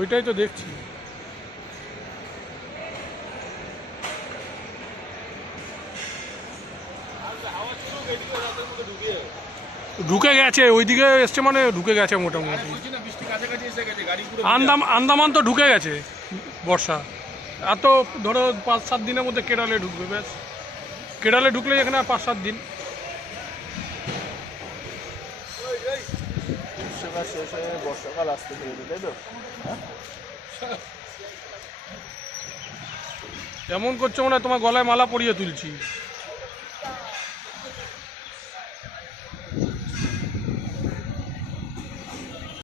ওইটাই তো দেখছি। ঢুকে গেছে ওইদিকে এসছে মানে ঢুকে গেছে মোটামুটি। আন্দামান তো ঢুকে গেছে বর্ষা। আর তো ধরো 5-7 দিনের মধ্যে কেরলে ঢুকবে। ব্যাস কেরলে ঢুকলে এখানে 5-7 দিন। বর্ষাকাল আসতে চলেছে, তাই তো? এমন করছো মনে হয় তোমার গলায় মালা পরিয়ে তুলছি।